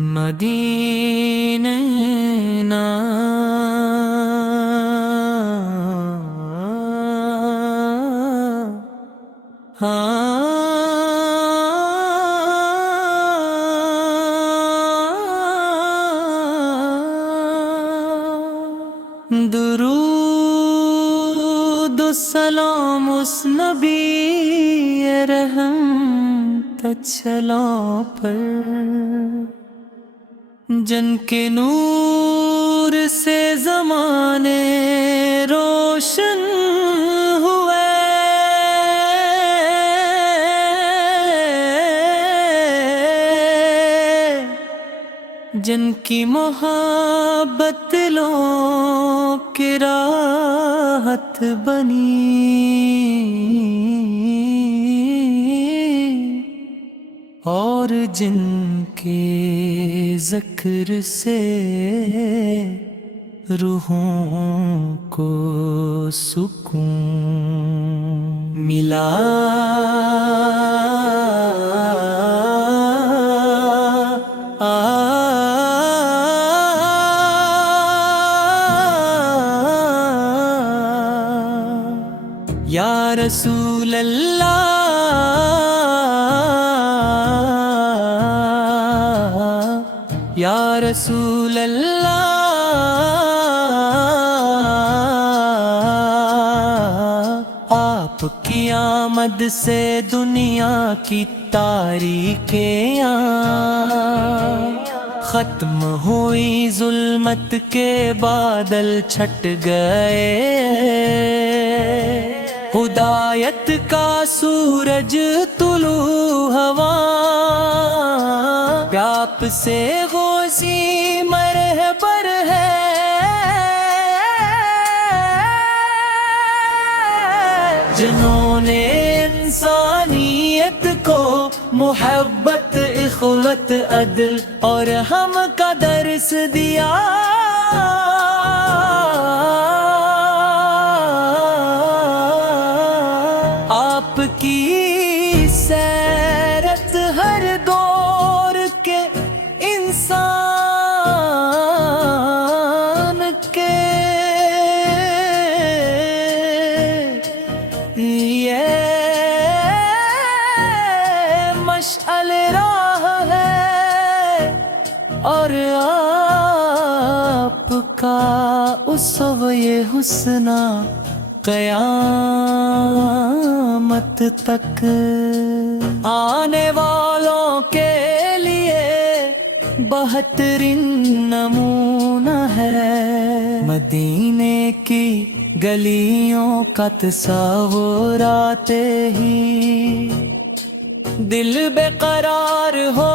مدینے نا درود و سلام اس نبی رحمت چلا پر، جن کے نور سے زمانے روشن ہوئے، جن کی محبت لوگ کی راحت بنی، اور جن کے ذکر سے روحوں کو سکون ملا۔ یا رسول اللہ، یا رسول اللہ، آپ کی آمد سے دنیا کی تاریکیاں ختم ہوئی، ظلمت کے بادل چھٹ گئے، ہدایت کا سورج طلوع ہوا، پیاپ سے غوثی مرحبر ہے، جنہوں نے انسانیت کو محبت، اخوت، عدل اور ہم کا درس دیا۔ آپ کی سیرت ہر دور کے انسان کے یہ مشعل راہ ہے، اور آپ کا اسوہ حسنہ قیامت تک آنے والوں کے لیے بہترین نمونہ ہے۔ مدینے کی گلیوں کا تصور آتے ہی دل بے قرار ہو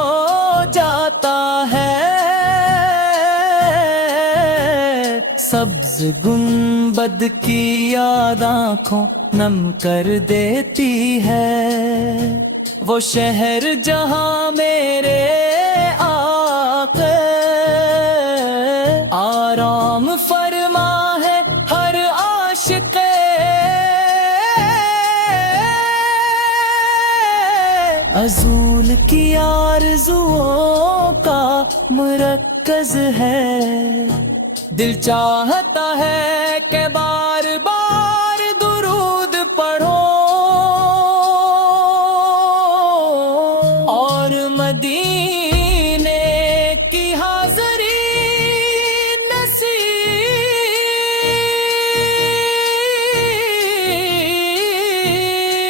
جاتا ہے، سبز گنبد کی یاد آنکھوں نم کر دیتی ہے، وہ شہر جہاں میرے آقا آرام فرما ہے ہر عاشق، عزول کی آرزوؤں کا مرکز ہے، دل چاہتا ہے کہ بار بار درود پڑھو، اور مدینے کی حاضری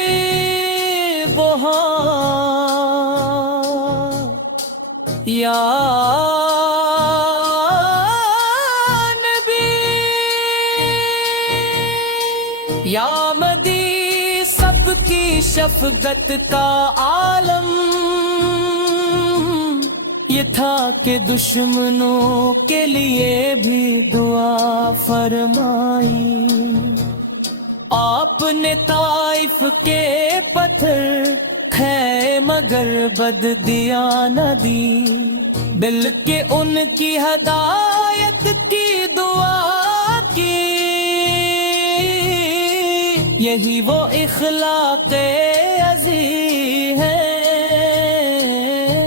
نصیب ہو، یا یا مدی سب کی شفقت کا عالم، یہ تھا کہ دشمنوں کے لیے بھی دعا فرمائی، آپ نے طائف کے پتھر کھائے مگر بد دیا نہ دی، بلکہ ان کی ہدایت کی دعا کی، یہی وہ اخلاق عزیز ہے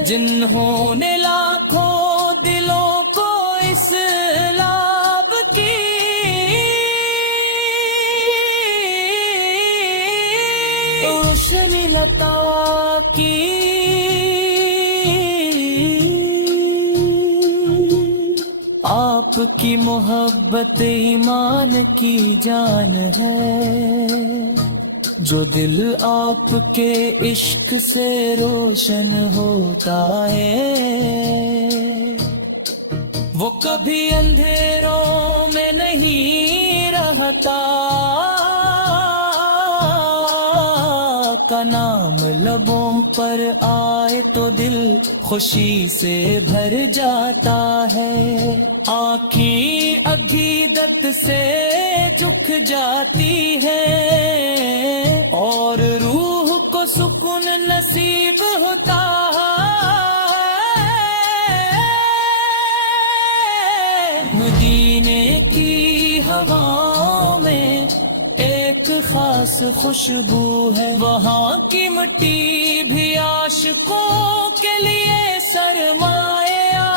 جنہوں نے لاکھوں کی آپ کی محبت ایمان کی جان ہے، جو دل آپ کے عشق سے روشن ہوتا ہے وہ کبھی اندھیروں میں نہیں رہتا، کا نام لبوں پر آئے تو دل خوشی سے بھر جاتا ہے، آنکھیں عقیدت سے جھک جاتی ہے اور روح کو سکون نصیب ہوتا ہے، مدینے کی ہواؤں میں ایک خاص خوشبو ہے، وہاں کی مٹی بھی عاشقوں کے لیے سرمایہ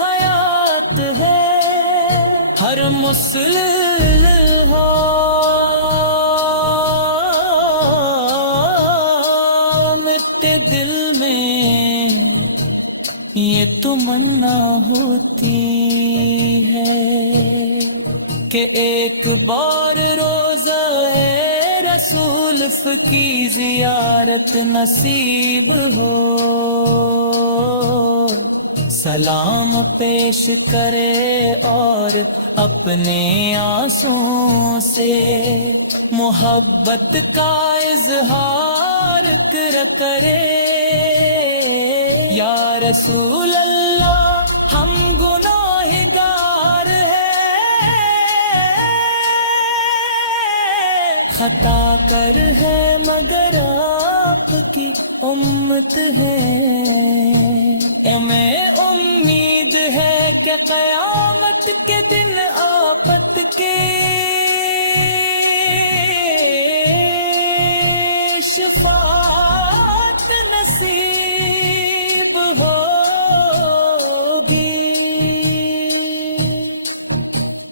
حیات ہے، ہر مسلم کے دل میں یہ تمنا ہوتی ہے کہ ایک بار روزہ رسول کی زیارت نصیب ہو، سلام پیش کرے اور اپنے آنسوں سے محبت کا اظہار کرے، یا رسول اللہ ہم گناہگار ہیں، خطا کر ہے مگر آپ کی امت ہے، ہمیں امید ہے کہ قیامت کے دن آفت کے شفاعت نصیب ہوگی،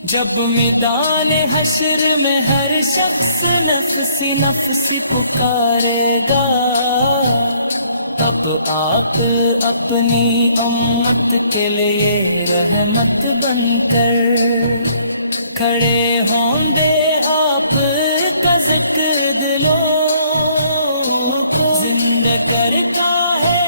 جب میدان حشر میں ہر شخص نفسی نفسی پکارے گا، تب آپ اپنی امت کے لیے رحمت بن کر کھڑے ہوں گے، آپ کا ذکر دلوں کو زندہ کرتا ہے،